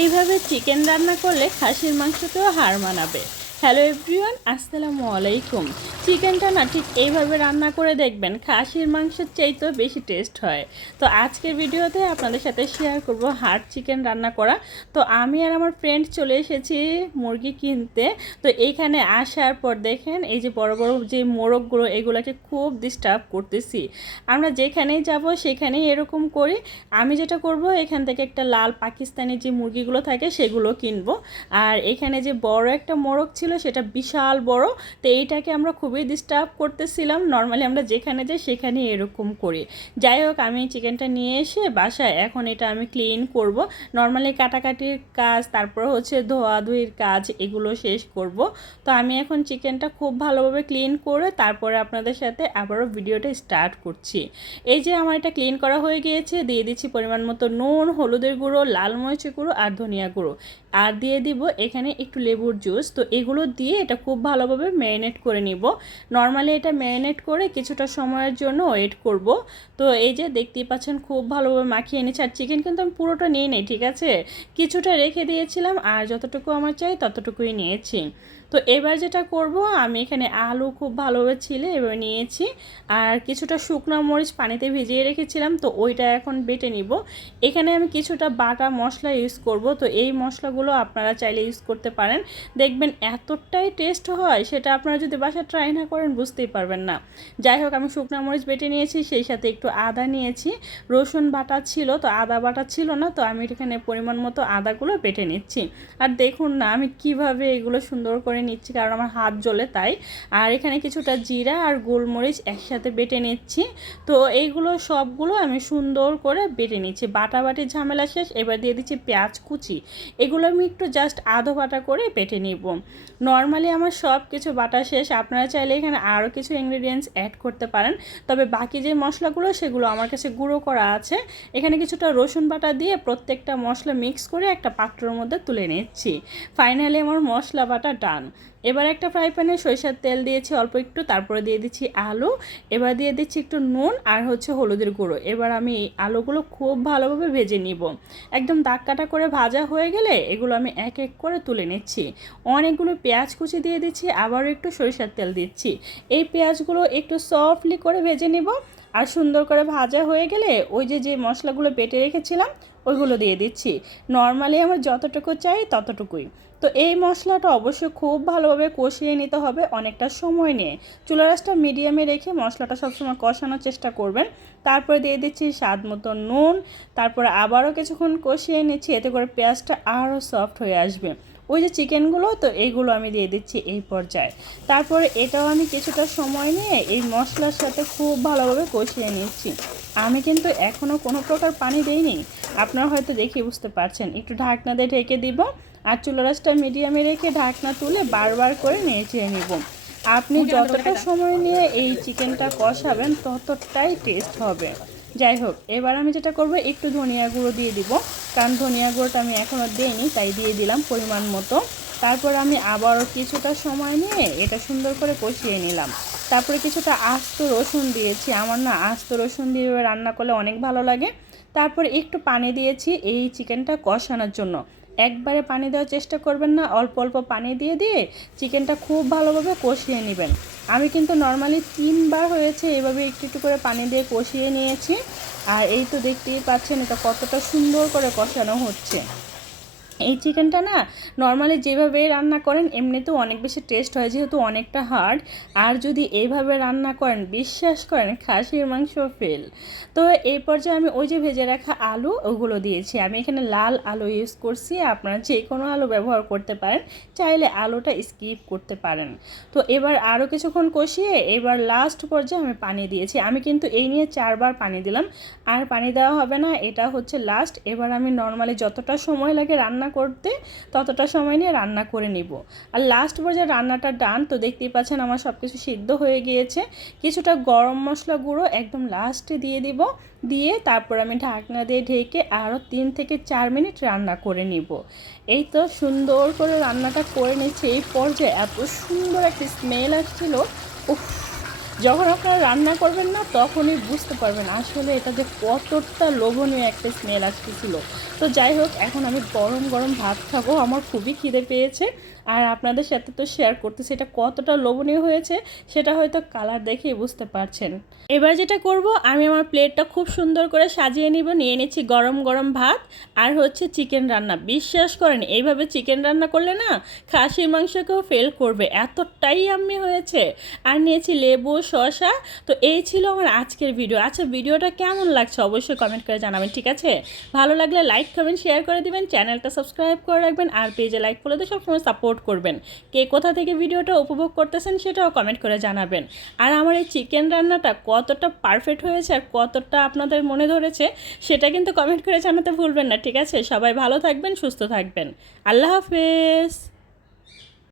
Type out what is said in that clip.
এইভাবে চিকেন রান্না করলে খাসির মাংসতেও হার মানাবে। হ্যালো এভরিওয়ান, আসসালামু আলাইকুম। চিকেনটা না ঠিক এইভাবে রান্না করে দেখবেন, খাসির মাংসের চাইতেও বেশি টেস্ট হয়। তো আজকের ভিডিওতে আপনাদের সাথে শেয়ার করব হার্ড চিকেন রান্না করা। তো আমি আর আমার ফ্রেন্ড চলে এসেছি মুরগি কিনতে। তো এইখানে আসার পর দেখেন, এই যে বড় বড় যে মোরগগুলো, এগুলোকে খুব ডিস্টার্ব করতেছি। আমরা যেখানেই যাব, সেখানেই এরকম করি। আমি যেটা করব, এখান থেকে একটা লাল পাকিস্তানি যে মুরগিগুলো থাকে, সেগুলো কিনবো। আর এখানে যে বড় একটা মোরগ ছিল সেটা বিশাল বড়। তো এইটাকে আমরা খুবই ডিস্টার্ব করতেছিলাম। নর্মালি আমরা যেখানে যাই সেখানে এরকম করি। যাই হোক, আমি চিকেনটা নিয়ে এসে বাসায় এখন এটা আমি ক্লিন করব। নর্মালি কাটাকাটির কাজ, তারপর হচ্ছে ধোয়াধুয়ির কাজ, এগুলো শেষ করব। তো আমি এখন চিকেনটা খুব ভালোভাবে ক্লিন করে, তারপরে আপনাদের সাথে আবারও ভিডিওটা স্টার্ট করছি। এই যে আমার এটা ক্লিন করা হয়ে গিয়েছে, দিয়ে দিচ্ছি পরিমাণ মতো নুন, হলুদের গুঁড়ো, লাল মরিচের গুঁড়ো আর ধনিয়া গুঁড়ো। আর দিয়ে দিব এখানে একটু লেবুর জুস। তো এগুলো দিয়ে এটা খুব ভালোভাবে ম্যারিনেট করে নিব। নর্মালি এটা ম্যারিনেট করে কিছুটা সময়ের জন্য ওয়েট করব। তো এই যে দেখতেই পাচ্ছেন খুব ভালোভাবে মাখিয়ে এনেছি আর চিকেন কিন্তু আমি পুরোটা নিয়ে নেই, ঠিক আছে? কিছুটা রেখে দিয়েছিলাম আর যতটুকু আমার চাই ততটুকুই নিয়েছি। তো এবার যেটা করব, আমি এখানে আলু খুব ভালোভাবে ছিলে এবার নিয়েছি। আর কিছুটা শুকনো মরিচ পানিতে ভিজিয়ে রেখেছিলাম, তো ওইটা এখন বেটে নিব। এখানে আমি কিছুটা বাটা মশলা ইউজ করব। তো এই মশলাগুলো আপনারা চাইলে ইউজ করতে পারেন। দেখবেন এতটাই টেস্ট হয়, সেটা আপনারা যদি বাসা ট্রাই না করেন বুঝতেই পারবেন না। যাই হোক, আমি শুকনো মরিচ বেটে নিয়েছি, সেই সাথে একটু আদা নিয়েছি। রসুন বাটা ছিল, তো আদা বাটা ছিল না, তো আমি এখানে পরিমাণ মতো আদাগুলো বেটে নিচ্ছি। আর দেখুন না, আমি কীভাবে এগুলো সুন্দর করে নিচ্ছি, কারণ আমার হাত জ্বলে তাই। আর এখানে কিছুটা জিরা আর গোলমরিচ একসাথে বেটে নিচ্ছি। তো এইগুলো সবগুলো আমি সুন্দর করে বেটে নিচ্ছি। বাটাবাটির ঝামেলা শেষ, এবার দিয়ে দিচ্ছি পেঁয়াজ কুচি। এগুলো আমি একটু জাস্ট আধো বাটা করে পেটে নিব। নর্মালি আমার সব কিছু বাটা শেষ। আপনারা চাইলে এখানে আরও কিছু ইনগ্রিডিয়েন্টস অ্যাড করতে পারেন। তবে বাকি যে মশলাগুলো, সেগুলো আমার কাছে গুঁড়ো করা আছে। এখানে কিছুটা রসুন বাটা দিয়ে প্রত্যেকটা মশলা মিক্স করে একটা পাত্রর মধ্যে তুলে নিচ্ছি। ফাইনালি আমার মশলা বাটা ডান এবার একটা ফ্রাই প্যানে সরিষার তেল দিয়েছি অল্প একটু, তারপরে দিয়ে দিচ্ছি আলু, এবার দিয়ে দিচ্ছি একটু নুন আর হচ্ছে হলুদের গুঁড়ো। এবার আমি এই আলুগুলো খুব ভালোভাবে ভেজে নিব। একদম দাগ কাটা করে ভাজা হয়ে গেলে এগুলো আমি এক এক করে তুলে নিচ্ছি। অনেকগুলো পেঁয়াজ কুচি দিয়ে দিচ্ছি, আবারও একটু সরিষার তেল দিচ্ছি। এই পেঁয়াজগুলো একটু সফটলি করে ভেজে নিব। আর সুন্দর করে ভাজা হয়ে গেলে ওই যে যে মশলাগুলো বেটে রেখেছিলাম ওইগুলো দিয়ে দিচ্ছি। নর্মালি আমার যতটুকু চাই ততটুকুই। তো এই মশলাটা অবশ্যই খুব ভালোভাবে কষিয়ে নিতে হবে অনেকটা সময় নিয়ে। চুলা রাসটা মিডিয়ামে রেখে মশলাটা সবসময় কষানোর চেষ্টা করবেন। তারপরে দিয়ে দিচ্ছি স্বাদ মতো নুন। তারপরে আবারও কিছুক্ষণ কষিয়ে নিচ্ছি, এতে করে পেঁয়াজটা আরও সফট হয়ে আসবে। ওই যে চিকেনগুলো তো এইগুলো আমি দিয়ে দিচ্ছি এই পর্যায়ে। তারপরে এটাও আমি কিছুটা সময় নিয়ে এই মশলার সাথে খুব ভালোভাবে কষিয়ে নিচ্ছি। আমি কিন্তু এখনও কোনো প্রকার পানি দিইনি। আপনারা হয়তো দেখে বুঝতে পারছেন। একটু ঢাকনা দিয়ে ঢেকে দিব আর চুলারাসটা মিডিয়ামে রেখে ঢাকনা তুলে বারবার করে নেড়ে নিব। আপনি যতটা সময় নিয়ে এই চিকেনটা কষাবেন ততটাই টেস্ট হবে। যাই হোক এবার আমি যেটা করব, একটু ধনিয়া গুঁড়ো দিয়ে দিব। কারণ ধনিয়া গুঁড়োটা আমি এখনও দিইনি, তাই দিয়ে দিলাম পরিমাণ মতো। তারপর আমি আবারও কিছুটা সময় নিয়ে এটা সুন্দর করে কষিয়ে নিলাম। তারপরে কিছুটা আস্ত রসুন দিয়েছি। আমার না আস্ত রসুন দিয়ে রান্না করলে অনেক ভালো লাগে। তারপর একটু পানি দিয়েছি এই চিকেনটা কষানোর জন্য। একবারে পানি দেওয়ার চেষ্টা করবেন না, অল্প অল্প পানি দিয়ে দিয়ে চিকেনটা খুব ভালোভাবে কষিয়ে নেবেন। আমি কিন্তু নর্মালি তিনবার হয়েছে এভাবে একটু একটু করে পানি দিয়ে কষিয়ে নিয়েছি। আর এই তো দেখতেই পাচ্ছেন এটা কতটা সুন্দর করে কষানো হচ্ছে। এই চিকেনটা না নর্মালি যেভাবে রান্না করেন, এমনিতেও অনেক বেশি টেস্ট হয়, যেহেতু অনেকটা হার্ড আর যদি এইভাবে রান্না করেন, বিশ্বাস করেন, খাসির মাংস ফেল তো এই পর্যায়ে আমি ওই যে ভেজে রাখা আলু, ওগুলো দিয়েছি। আমি এখানে লাল আলু ইউজ করছি, আপনারা যে কোনো আলু ব্যবহার করতে পারেন, চাইলে আলুটা স্কিপ করতে পারেন। তো এবার আরও কিছুক্ষণ কষিয়ে, এবার লাস্ট পর্যায়ে আমি পানি দিয়েছি। আমি কিন্তু এই নিয়ে চারবার পানি দিলাম। আর পানি দেওয়া হবে না, এটা হচ্ছে লাস্ট এবার আমি নর্মালি যতটা সময় লাগে রান্না রান্না করতে ততটা সময় নিয়ে রান্না করে নিব। আর লাস্ট পর্যায়ে রান্নাটা ডান তো দেখতেই পাচ্ছেন আমার সব কিছু সিদ্ধ হয়ে গিয়েছে। কিছুটা গরম মশলা গুঁড়ো একদম লাস্টে দিয়ে দিব। দিয়ে তারপর আমি ঢাকনা দিয়ে ঢেকে আরও তিন থেকে চার মিনিট রান্না করে নিব। এই তো সুন্দর করে রান্নাটা করে নিচ্ছে। এই পর্যায়ে এত সুন্দর একটা স্মেল আসছিল, উফ! যখন আপনারা রান্না করবেন না, তখনই বুঝতে পারবেন আসলে এটা যে কতটা লোভনীয় একটা স্মেল আসতেছিল। তো যাই হোক, এখন আমি গরম গরম ভাত খাব। আমার খুবই খিদে পেয়েছে। আর আপনাদের সাথে তো শেয়ার করতেছি, এটা কতটা লোভনীয় হয়েছে সেটা হয়তো কালার দেখেই বুঝতে পারছেন। এবার যেটা করব, আমি আমার প্লেটটা খুব সুন্দর করে সাজিয়ে নিব, নিয়ে নিচ্ছি গরম গরম ভাত আর হচ্ছে চিকেন রান্না। বিশ্বাস করেন, এইভাবে চিকেন রান্না করলে না খাসির মাংসকেও ফেল করবে, এতটাই আমি হয়েছে। আর নিয়েছি লেবু, শসা, তো এই ছিল আমার আজকের ভিডিও আচ্ছা ভিডিওটা কেমন লাগছে অবশ্যই কমেন্ট করে জানাবেন, ঠিক আছে? ভালো লাগলে লাইক কমেন্ট শেয়ার করে দিবেন চ্যানেলটা সাবস্ক্রাইব করে রাখবেন, আর পেজে লাইক করলে তো সবসময় সাপোর্ট করবেন। কে কোথা থেকে ভিডিওটা উপভোগ করতেছেন সেটাও কমেন্ট করে জানাবেন। আর আমার এই চিকেন রান্নাটা কতটা পারফেক্ট হয়েছে আর কতটা আপনাদের মনে ধরেছে, সেটা কিন্তু কমেন্ট করে জানাতে ভুলবেন না, ঠিক আছে? সবাই ভালো থাকবেন, সুস্থ থাকবেন। আল্লাহ হাফেজ!